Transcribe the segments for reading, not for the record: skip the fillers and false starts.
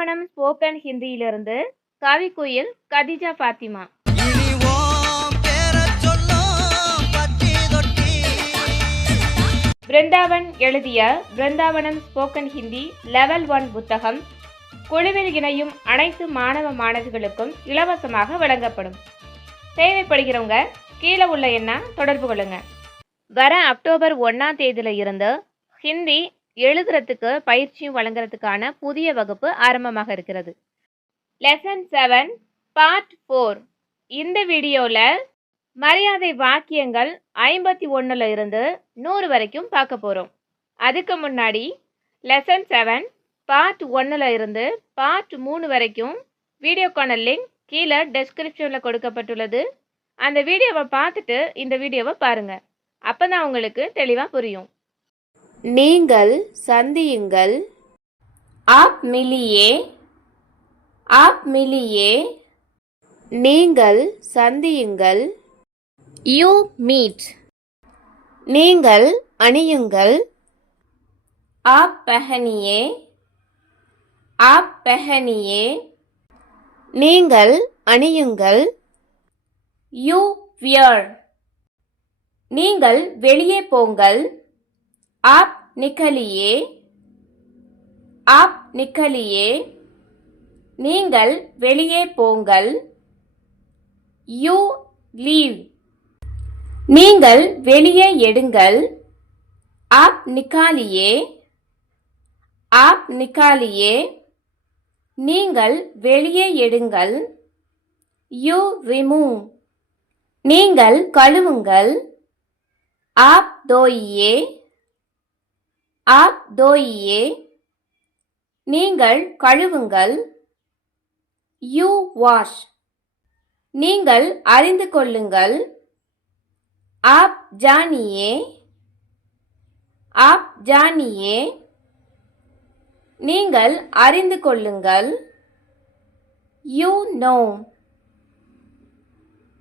Brindavanam spoken ஹிந்தியிலிருந்து Kavikkuyil Khadija Fathima. Brindavan எழுதிய Brindavanam spoken Hindi level 1 புத்தகம் குழுவில் இணையும் அனைத்து மாணவ மாணவிகளுக்கும் இலவசமாக வழங்கப்படும். தேவைப்படுகிறவங்க கீழே உள்ள எண்ணை தொடர்பு கொள்ளுங்க. வர அக்டோபர் 1ஆம் தேதியில இருந்து ஹிந்தி எழுதுறதுக்கு பயிற்சியும் வழங்குறதுக்கான புதிய வகுப்பு ஆரம்பமாக இருக்கிறது. Lesson 7 part 4. இந்த வீடியோவில் மரியாதை வாக்கியங்கள் 51ல இருந்து 100 வரைக்கும் பார்க்க போகிறோம். அதுக்கு முன்னாடி லெசன் 7 பார்ட் 1ல இருந்து பார்ட் 3 வரைக்கும் வீடியோக்கான லிங்க் கீழே டெஸ்கிரிப்ஷனில் கொடுக்கப்பட்டுள்ளது. அந்த வீடியோவை பார்த்துட்டு இந்த வீடியோவை பாருங்கள். அப்போ தான் உங்களுக்கு தெளிவாக புரியும். நீங்கள் சந்தியுங்கள். ஆப் மிலியே. ஆப் மிலியே. நீங்கள் சந்தியுங்கள். You meet. நீங்கள் அணியுங்கள். ஆப் பெஹனியே. ஆப் பெஹனியே. நீங்கள் அணியுங்கள். You wear. நீங்கள் வெளியே போங்கள். आप निकलिए. आप निकलिए. நீங்கள் வெளியே போங்கள். You leave. நீங்கள் வெளியே எடுங்கள். आप निकालिए. आप निकालिए. நீங்கள் வெளியே எடுங்கள். You remove. நீங்கள் கழுவுங்கள். आप धोइए. आप धोइए. நீங்கள் கழுவுங்கள். You wash. நீங்கள் அறிந்து கொள்ளுங்கள். आप जानिए. आप जानिए. நீங்கள் அறிந்து கொள்ளுங்கள். You know.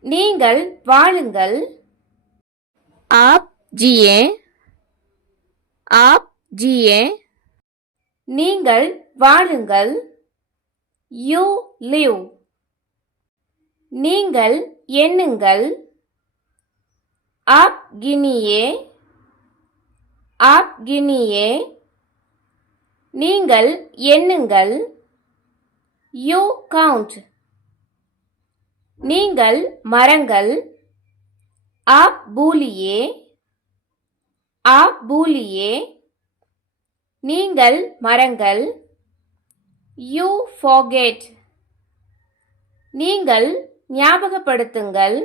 நீங்கள் வாழுங்கள். आप जिए. आप जिए. நீங்கள் வாழுங்கள். You live. நீங்கள் எண்ணுங்கள். आप गिनिए. आप गिनिए. நீங்கள் எண்ணுங்கள். You count. நீங்கள் மரங்கள். आप भूलिए. आप भूलिए. நீங்கள் மரங்கள். You forget. நீங்கள் ஞாபகப்படுத்துங்கள்.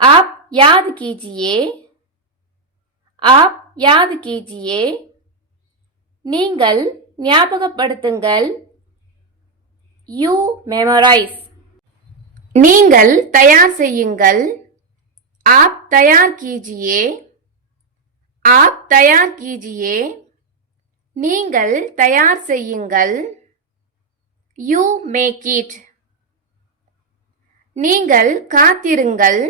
आप याद कीजिए. आप याद कीजिए. நீங்கள் ஞாபகப்படுத்துங்கள். You memorize. நீங்கள் தயார் செய்யுங்கள். आप तैयार कीजिए. आप तैयार कीजिए. நீங்கள் தயார் செய்யுங்கள். You make it. நீங்கள் காத்திருங்கள்.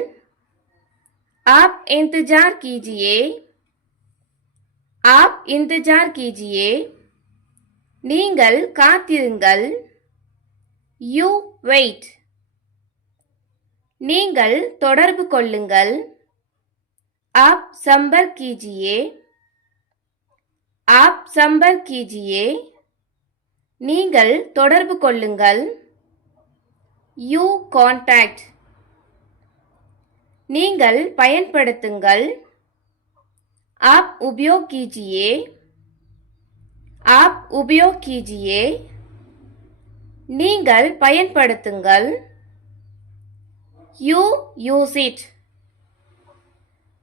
आप इंतजार कीजिए. आप इंतजार कीजिए. நீங்கள் காத்திருங்கள். You wait. நீங்கள் தொடர்பு கொள்ளுங்கள். आप संपर्क कीजिए. आप संपर्क कीजिए. நீங்கள் தொடர்பு கொள்ளுங்கள். You contact. நீங்கள் பயன்படுத்துங்கள். आप उपयोग कीजिए. आप उपयोग कीजिए. நீங்கள் பயன்படுத்துங்கள். You use it.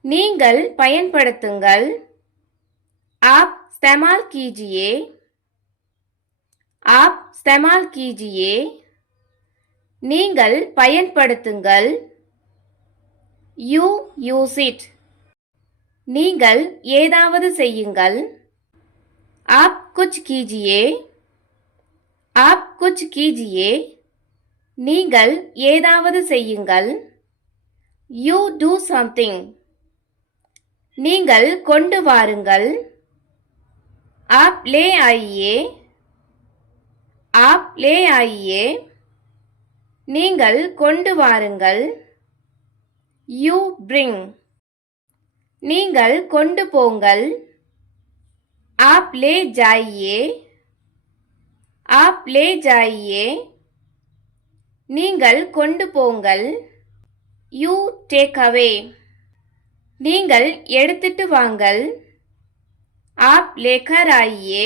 நீங்கள் பயன்படுத்துங்கள். आप इस्तेमाल कीजिए. आप इस्तेमाल कीजिए. நீங்கள் பயன்படுத்துங்கள். You use it. நீங்கள் ஏதாவது செய்யுங்கள். आप कुछ कीजिए. आप कुछ कीजिए. நீங்கள் ஏதாவது செய்யுங்கள். You do something. நீங்கள் கொண்டு வாருங்கள். आप ले आइए. आप ले आइए நீங்கள் கொண்டு வாருங்கள். You bring நீங்கள் கொண்டு போங்கள். आप ले जाइए आप ले जाइए நீங்கள் கொண்டு போங்கள். You take away நீங்கள் எடுத்துட்டு வாங்கள். आप लेकर आइए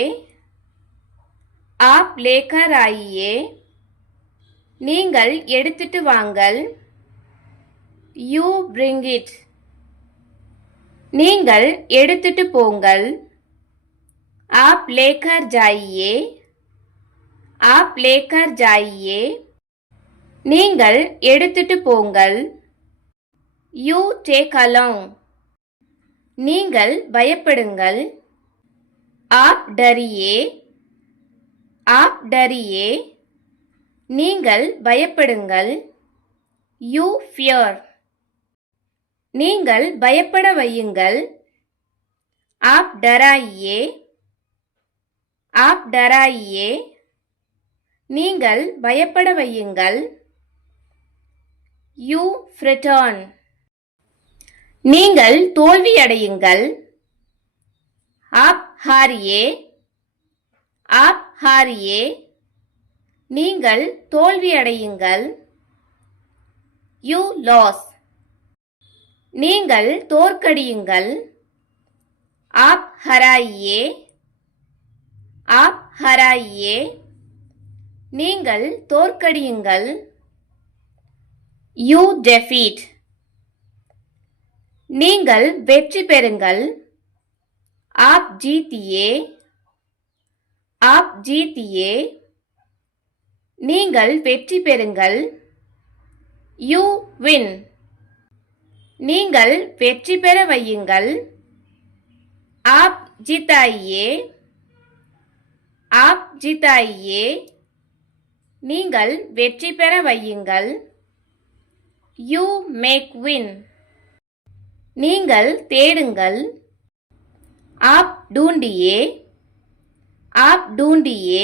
आप लेकर आइए நீங்கள் எடுத்துட்டு வாங்கள். You bring it நீங்கள் எடுத்துட்டு போங்கள். आप लेकर जाइए आप लेकर जाइए நீங்கள் எடுத்துட்டு போங்கள். You take along நீங்கள் பயப்படுங்கள். आप डरिए आप डरिए நீங்கள் பயப்படுங்கள். You fear நீங்கள் பயப்பட வையுங்கள். आप डराइए आप डराइए நீங்கள் பயப்பட வையுங்கள். You frighten நீங்கள் தோல்வியடையுங்கள். आप हारिए आप हारिए நீங்கள் தோல்வியடையுங்கள். You lose நீங்கள் தோற்கடியுங்கள். आप हराइए आप हराइए நீங்கள் தோற்கடியுங்கள். You defeat நீங்கள் வெற்றி பெறுங்கள். आप जीतिए आप जीतिए நீங்கள் வெற்றி பெறுங்கள். You win நீங்கள் வெற்றி பெற வையுங்கள். आप जिताइए आप जिताइए நீங்கள் வெற்றி பெற வையுங்கள். You make win நீங்கள் தேடுங்கள். आप ढूंढिए आप ढूंढिए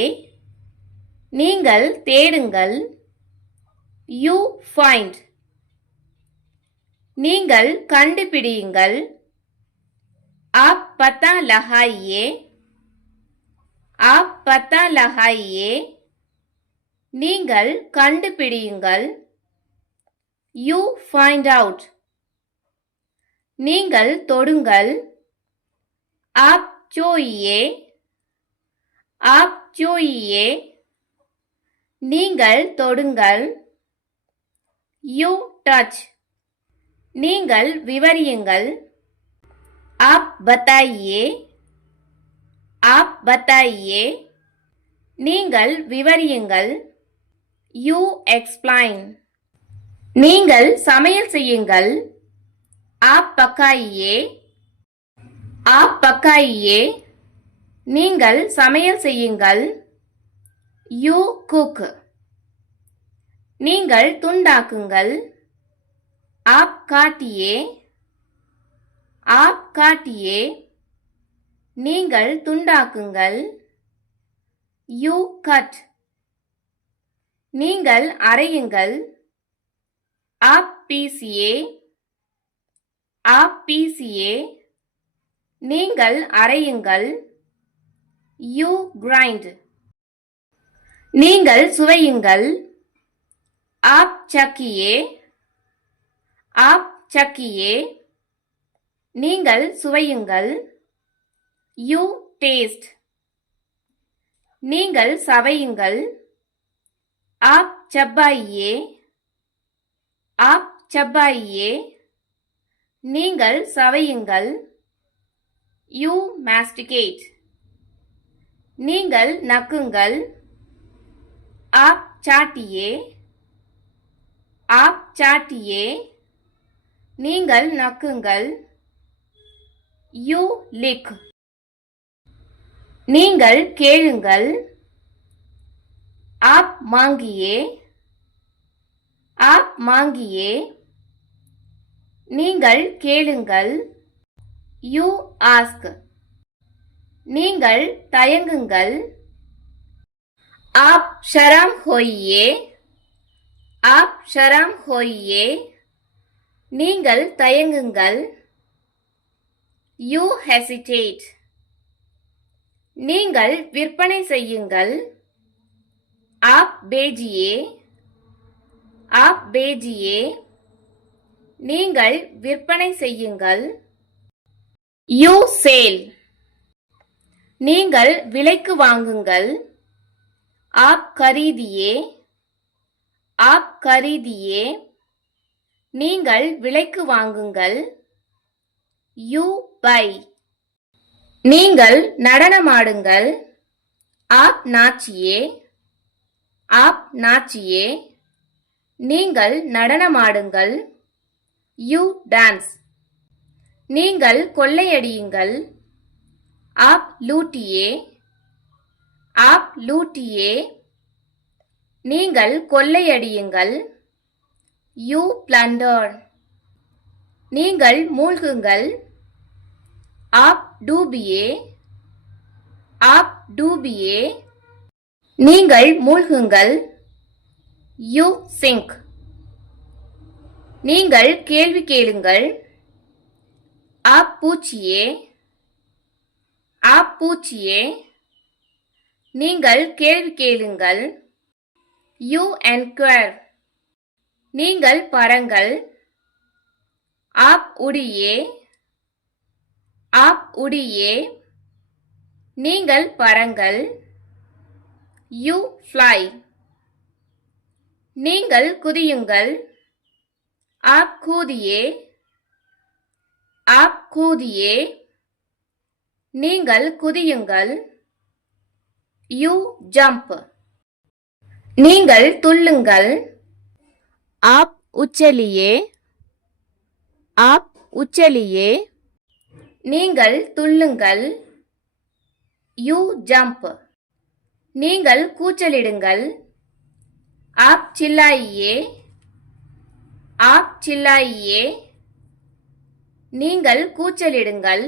நீங்கள் தேடுங்கள். You find நீங்கள் கண்டுபிடியுங்கள். आप पता लगाइए आप पता लगाइए நீங்கள் கண்டுபிடியுங்கள். You find out நீங்கள் தொடுங்கள். आप छूइए आप छूइए நீங்கள் தொடுங்கள். You touch நீங்கள் விவரியுங்கள். आप बताइए आप बताइए நீங்கள் விவரியுங்கள். You explain நீங்கள் சமையல் செய்யுங்கள். आप पकाइए आप पकाइए நீங்கள் சமையல் செய்யுங்கள். You cook நீங்கள் துண்டாக்குங்கள். आप काटिए आप काटिए நீங்கள் துண்டாக்குங்கள். You cut நீங்கள் அரையுங்கள். आप पीसिए आप पीसिए நீங்கள் அரையுங்கள். You grind நீங்கள் சுவையுங்கள். आप चखिए आप चखिए நீங்கள் சுவையுங்கள். You taste நீங்கள் சவையுங்கள். आप चबाइए आप चबाइए நீங்கள் சவையுங்கள். You masticate நீங்கள் நக்குங்கள். आप चाटिए आप चाटिए நீங்கள் நக்குங்கள். You lick நீங்கள் கேளுங்கள். आप मांगिए आप मांगिए நீங்கள் கேளுங்கள். You ask நீங்கள் தயங்குங்கள். आप शर्म होइए आप शर्म होइए நீங்கள் தயங்குங்கள் you hesitate நீங்கள் விற்பனை செய்யுங்கள் आप बेचिए நீங்கள் விற்பனை செய்யுங்கள் you sell நீங்கள் விலைக்கு வாங்குங்கள் आप खरीदिए நீங்கள் விலைக்கு வாங்குங்கள் you buy நீங்கள் நடனமாடுங்கள் आप नाचिए நீங்கள் நடனமாடுங்கள் you dance நீங்கள் கொள்ளையடியுங்கள் आप लूटिए நீங்கள் கொள்ளையடியுங்கள் you plunder நீங்கள் மூழ்குங்கள் आप डूबिए நீங்கள் மூழ்குங்கள் you sink நீங்கள் கேள்வி கேளுங்கள் आप पूछिए நீங்கள் கேள்வி கேளுங்கள் you enquire நீங்கள் பறங்கள் आप उड़िए நீங்கள் பறங்கள் you fly நீங்கள் குதியுங்கள் आप कूदिए நீங்கள் குதியுங்கள் you jump நீங்கள் துள்ளுங்கள் आप उछलिए நீங்கள் துள்ளுங்கள் you jump நீங்கள் கூச்சலிடுங்கள் आप चिल्लाइए நீங்கள் கூச்சலிடுங்கள்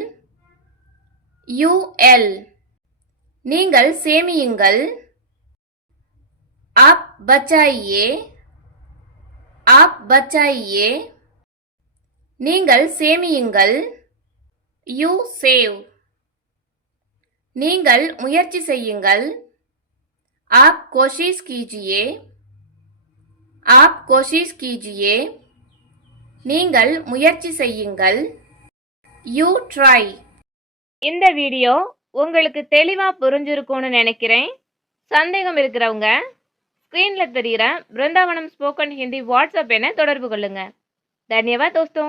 you yell நீங்கள் சேமியுங்கள் आप बचाइए நீங்கள் சேமியுங்கள் you save நீங்கள் முயற்சி செய்யுங்கள் आप कोशिश कीजिए நீங்கள் முயற்சி செய்யுங்கள் you try இந்த வீடியோ உங்களுக்கு தெளிவா புரிஞ்சிருக்கும்னு நினைக்கிறேன். சந்தேகம் இருக்கிறவங்க ஸ்கிரீன்ல தெரிகிற பிருந்தாவனம் ஸ்போக்கன் ஹிந்தி வாட்ஸ்அப் என தொடர்பு கொள்ளுங்க. धन्यवाद दोस्तों.